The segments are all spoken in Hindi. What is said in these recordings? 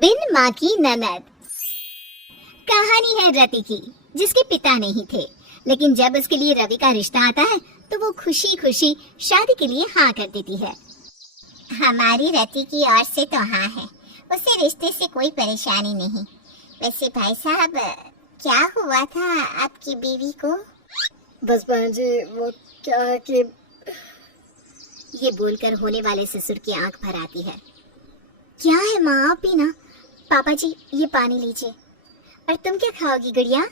बिन माँ की ननद। कहानी है रति की, जिसके पिता नहीं थे, लेकिन जब उसके लिए रवि का रिश्ता आता है तो वो खुशी खुशी शादी के लिए हाँ कर देती है। हमारी रति की ओर से तो हाँ है, उसे रिश्ते से कोई परेशानी नहीं। वैसे भाई साहब, क्या हुआ था आपकी बीवी को? बस बहन जी, वो क्या है कि ये बोलकर होने वाले ससुर की आंख भर आती है। क्या है माँ, आप पीना। पापा जी, ये पानी लीजिए। और तुम क्या खाओगी गुड़िया?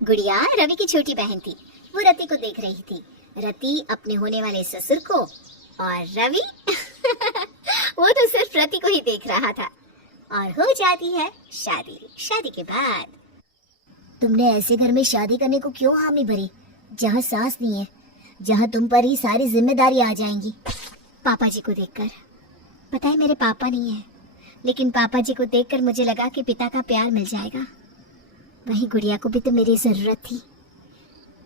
गुड़िया रवि की छोटी बहन थी। वो रति को देख रही थी, रति अपने होने वाले ससुर को, और रवि वो तो सिर्फ रति को ही देख रहा था। और हो जाती है शादी। शादी के बाद तुमने ऐसे घर में शादी करने को क्यों हामी भरी, जहाँ सास नहीं है, जहाँ तुम पर ही सारी जिम्मेदारी आ जाएंगी? पापा जी को देखकर। पता है मेरे पापा नहीं है, लेकिन पापा जी को देखकर मुझे लगा कि पिता का प्यार मिल जाएगा। वहीं गुड़िया को भी तो मेरी जरूरत थी।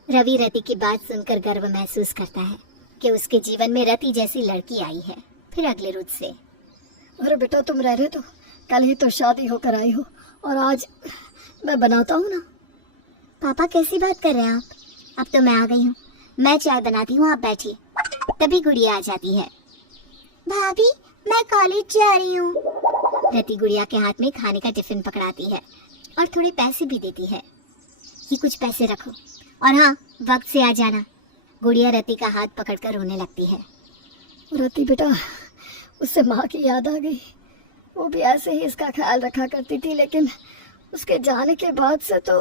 रवि रति की बात सुनकर गर्व महसूस करता है कि उसके जीवन में रति जैसी लड़की आई है। फिर अगले रोज से, अरे बेटा तुम रह रहे, तो कल ही तो शादी होकर आई हो और आज मैं बनाता हूँ ना। पापा कैसी बात कर रहे हैं आप? अब तो मैं आ गई हूँ, मैं चाय बनाती हूँ, आप बैठिए। तभी गुड़िया आ जाती है। भाभी मैं कॉलेज जा रही हूँ। रति गुड़िया के हाथ में खाने का टिफिन पकड़ाती है और थोड़े पैसे भी देती है। ये कुछ पैसे रखो, और हाँ, वक्त से आ जाना। गुड़िया रति का हाथ पकड़कर रोने लगती है। रति बेटा, उससे माँ की याद आ गई। वो भी ऐसे ही इसका ख्याल रखा करती थी, लेकिन उसके जाने के बाद से तो।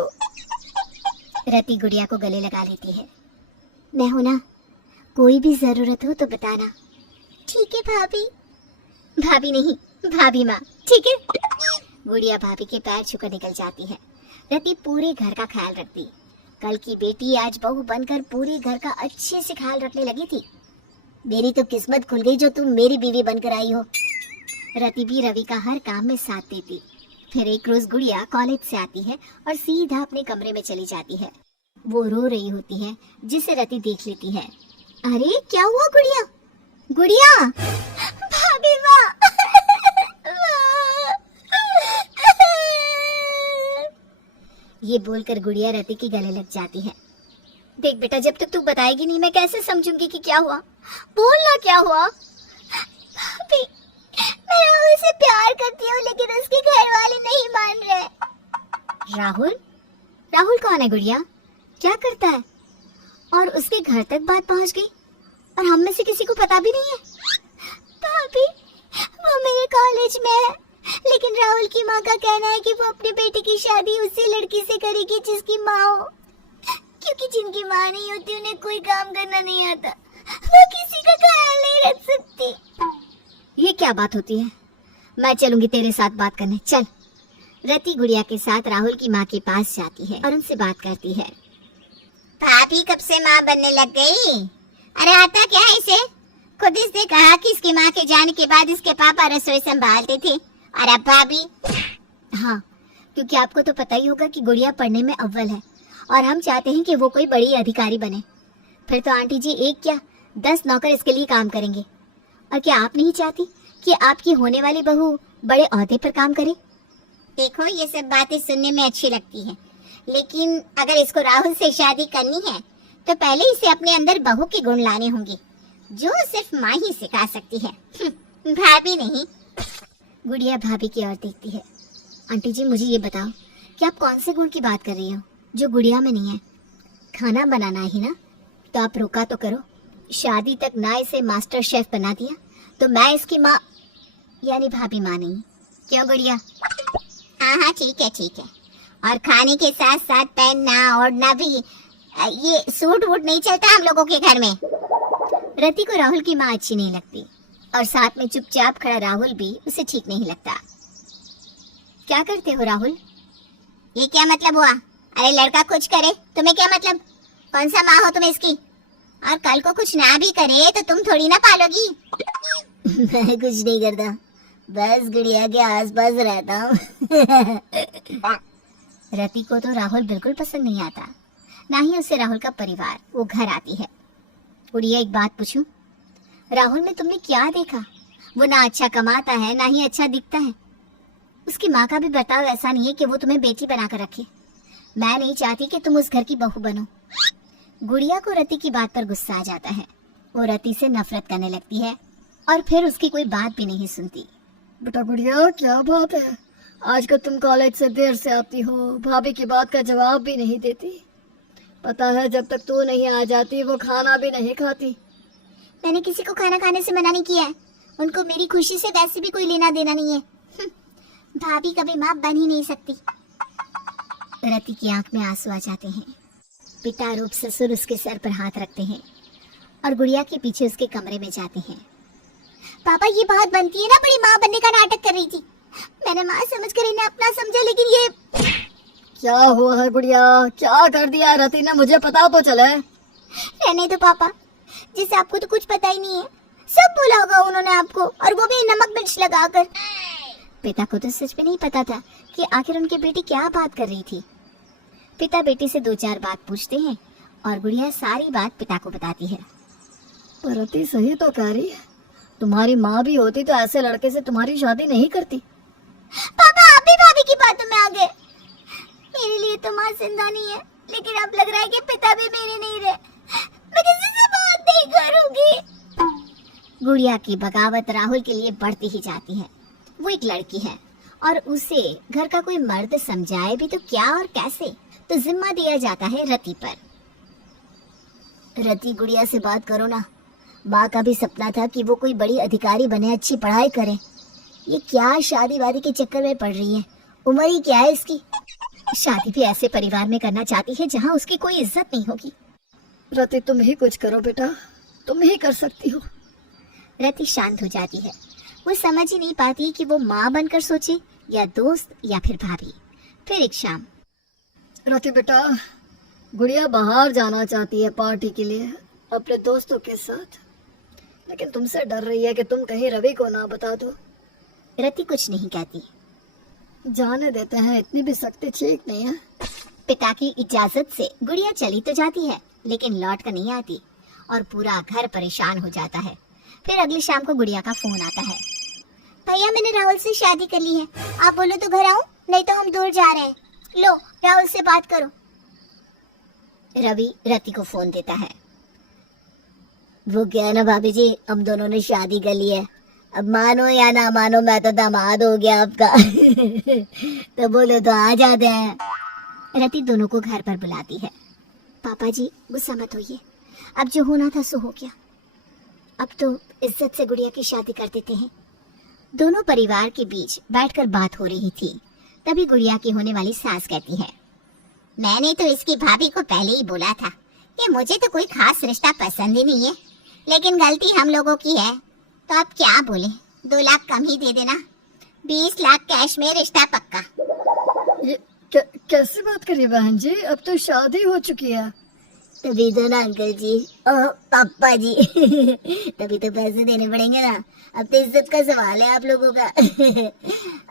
रति गुड़िया को गले लगा लेती है। मैं हूं ना, कोई भी जरूरत हो तो बताना। ठीक है भाभी। भाभी नहीं, भाभी माँ, ठीक है। गुड़िया भाभी के पैर छूकर निकल जाती है। रति पूरे घर का ख्याल रखती। कल की बेटी आज बहू बनकर पूरे घर का अच्छे से ख्याल रखने लगी थी। मेरी तो किस्मत खुल गई जो तुम मेरी बीवी बनकर आई हो। रति भी रवि का हर काम में साथ देती। फिर एक रोज गुड़िया कॉलेज से आती है और सीधा अपने कमरे में चली जाती है। वो रो रही होती है, जिसे रति देख लेती है। अरे क्या हुआ गुड़िया? गुड़िया! भाभी माँ! ये बोलकर गुड़िया रति के गले लग जाती है। देख बेटा, जब तक तू बताएगी नहीं मैं कैसे समझूंगी कि क्या हुआ? बोलना क्या हुआ? भाभी, मैं राहुल से प्यार करती हूँ, लेकिन उसके घर वाले नहीं मान रहे। राहुल? राहुल कौन है गुड़िया? क्या करता है? और उसके घर तक बात पहुँच गई और हम में से किसी को पता भी नहीं है। भाभी, वो मेरे कॉलेज में है, लेकिन राहुल की माँ का कहना है कि वो अपने बेटे की शादी उसी लड़की से करेगी जिसकी माँ हो, क्योंकि जिनकी माँ नहीं होती उन्हें कोई काम करना नहीं आता। वो किसी का ख्याल नहीं रख सकती। ये क्या बात होती है? मैं चलूंगी तेरे साथ बात करने, चल। रति गुड़िया के साथ राहुल की माँ के पास जाती है और उनसे बात करती है। भाभी कब से माँ बनने लग गई? अरे आता क्या है इसे? खुद इसने कहा कि इसकी माँ के जाने के बाद इसके पापा रसोई संभालते थे, और अब भाभी। हाँ, क्योंकि आपको तो पता ही होगा कि गुड़िया पढ़ने में अव्वल है और हम चाहते हैं कि वो कोई बड़ी अधिकारी बने। फिर तो आंटी जी एक क्या 10 नौकर इसके लिए काम करेंगे। और क्या आप नहीं चाहती कि आपकी होने वाली बहू बड़े ओहदे पर काम करे? देखो, ये सब बातें सुनने में अच्छी लगती है, लेकिन अगर इसको राहुल से शादी करनी है तो पहले इसे अपने अंदर बहू के गुण लाने होंगे, जो सिर्फ माँ ही सिखा सकती है, भाभी नहीं। गुड़िया भाभी की ओर देखती है। आंटी जी, मुझे ये बताओ कि आप कौन से गुण की बात कर रही हो जो गुड़िया में नहीं है? खाना बनाना ही ना, तो आप रोका तो करो। शादी तक ना इसे मास्टर शेफ बना दिया तो मैं इसकी माँ यानी भाभी माँ नहीं। क्यों गुड़िया? हाँ हाँ, ठीक है ठीक है। और खाने के साथ साथ पहनना ओढ़ना भी, ये सूट वूट नहीं चलता हम लोगों के घर में। रति को राहुल की माँ अच्छी नहीं लगती, और साथ में चुपचाप खड़ा राहुल भी उसे ठीक नहीं लगता। क्या करते हो राहुल? ये क्या मतलब हुआ? अरे लड़का कुछ करे तुम्हें क्या मतलब? कौन सा माँ हो तुम इसकी? और कल को कुछ ना भी करे तो तुम थोड़ी ना पालोगी। मैं कुछ नहीं करता, बस गुड़िया के आसपास रहता हूँ। रति को तो राहुल बिल्कुल पसंद नहीं आता, ना ही उसे राहुल का परिवार। वो घर आती है। गुड़िया, एक बात पूछूं? राहुल में तुमने क्या देखा? वो ना अच्छा कमाता है ना ही अच्छा दिखता है। उसकी माँ का भी बर्ताव ऐसा नहीं है कि वो तुम्हें बेटी बनाकर रखे। मैं नहीं चाहती कि तुम उस घर की बहू बनो। गुड़िया को रति की बात पर गुस्सा आ जाता है। वो रति से नफरत करने लगती है और फिर उसकी कोई बात भी नहीं सुनती। बेटा गुड़िया, क्या बात है? आजकल तुम कॉलेज से देर से आती हो, भाभी की बात का जवाब भी नहीं देती। पता है जब तक तू नहीं आ जाती वो खाना भी नहीं खाती। मैंने किसी को खाना खाने से मना नहीं किया है। उनको मेरी खुशी से वैसे भी कोई लेना देना नहीं है। भाभी कभी माँ बन ही नहीं सकती। रति की आंख में आंसू आ जाते हैं। पिता रूप ससुर उसके सर पर हाथ रखते हैं और गुड़िया के पीछे उसके कमरे में जाते हैं। पापा, ये बात बनती है ना, बड़ी माँ बनने का नाटक कर रही थी। मैंने माँ समझकर इन्हें अपना समझा, लेकिन ये क्या हुआ है गुड़िया? क्या कर दिया है रति ने? मुझे पता तो चले। रहने दो पापा, जिसे आपको तो कुछ पता ही नहीं है। सब बोला होगा उन्होंने आपको, और वो भी नमक मिर्च लगाकर। पिता को तो सच में नहीं पता था कि आखिर उनकी बेटी क्या बात कर रही थी। पिता बेटी से 2-4 बात पूछते हैं और गुड़िया सारी बात पिता को बताती है। पर रति सही तो कह रही है। तुम्हारी माँ भी होती तो ऐसे लड़के से तुम्हारी शादी नहीं करती। पापा, आप भी भाभी की बातों में आ गए। मेरे लिए तो माँ जिंदा नहीं है, लेकिन अब लग रहा है कि पिता भी मेरे नहीं रहे। मैं किसी से बात नहीं करूंगी। गुड़िया की बगावत राहुल के लिए बढ़ती ही जाती है। वो एक लड़की है और उसे घर का कोई मर्द समझाए भी तो क्या और कैसे, तो जिम्मा दिया जाता है रति पर। रति, गुड़िया से बात करो ना। माँ का भी सपना था कि वो कोई बड़ी अधिकारी बने, अच्छी पढ़ाई करे। ये क्या शादी वादी के चक्कर में पड़ रही है? उम्र ही क्या है इसकी? शादी भी ऐसे परिवार में करना चाहती है जहाँ उसकी कोई इज्जत नहीं होगी। रति, तुम ही कुछ करो बेटा, तुम ही कर सकती हो। रति शांत हो जाती है। वो समझ ही नहीं पाती कि वो माँ बनकर सोचे या दोस्त या फिर भाभी। फिर एक शाम, रति बेटा, गुड़िया बाहर जाना चाहती है पार्टी के लिए अपने दोस्तों के साथ, लेकिन तुमसे डर रही है कि तुम कहीं रवि को ना बता दो। रति कुछ नहीं कहती। जाने देते हैं, इतनी भी सख्ती ठीक नहीं है। पिता की इजाजत से गुड़िया चली तो जाती है, लेकिन लौट कर नहीं आती और पूरा घर परेशान हो जाता है। फिर अगली शाम को गुड़िया का फोन आता है। भैया, मैंने राहुल से शादी कर ली है। आप बोलो तो घर आऊं, नहीं तो हम दूर जा रहे हैं। लो, राहुल से बात करो। रवि रति को फोन देता है। वो क्या है ना भाभी जी, हम दोनों ने शादी कर ली है। अब मानो या ना मानो, मैं तो दामाद हो गया आपका। तो बोलो तो आ जाते हैं। रति दोनों को घर पर बुलाती है। पापा जी, गुस्सा मत होइए। अब जो होना था सो हो गया। अब तो इज्जत से गुड़िया की शादी कर देते हैं। दोनों परिवार के बीच बैठकर बात हो रही थी। तभी गुड़िया की होने वाली सास कहती है, मैंने तो इसकी भाभी को पहले ही बोला था कि मुझे तो कोई खास रिश्ता पसंद ही नहीं है, लेकिन गलती हम लोगों की है। तो अब क्या बोले, 2 लाख कम ही दे देना। 20 लाख कैश में रिश्ता पक्का। ये कैसी बात करी बहन जी? अब तो शादी हो चुकी है। तभी तो ना अंकल जी, ओह पापा जी। तभी तो पैसे देने पड़ेंगे ना। अब तो इज्जत का सवाल है आप लोगों का।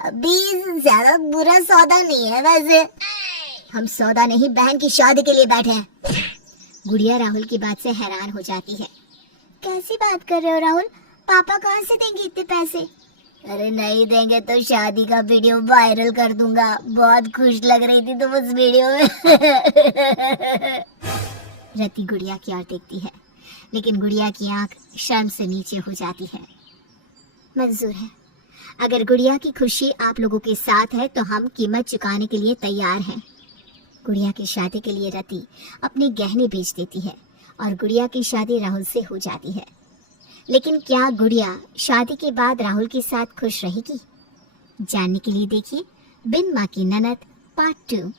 अभी ज्यादा बुरा सौदा नहीं है वैसे। हम सौदा नहीं, बहन की शादी के लिए बैठे हैं। गुड़िया राहुल की बात से हैरान हो जाती है। कैसी बात कर रहे हो राहुल? पापा कहाँ से देंगे इतने पैसे? अरे नहीं देंगे तो शादी का वीडियो वायरल कर दूंगा। बहुत खुश लग रही थी तुम उस वीडियो में। रति गुड़िया की ओर देखती है, लेकिन गुड़िया की आंख शर्म से नीचे हो जाती है। मंजूर है, अगर गुड़िया की खुशी आप लोगों के साथ है तो हम कीमत चुकाने के लिए तैयार हैं। गुड़िया की शादी के लिए रति अपने गहने बेच देती है और गुड़िया की शादी राहुल से हो जाती है। लेकिन क्या गुड़िया शादी के बाद राहुल के साथ खुश रहेगी? जानने के लिए देखिए बिन माँ की ननद पार्ट 2।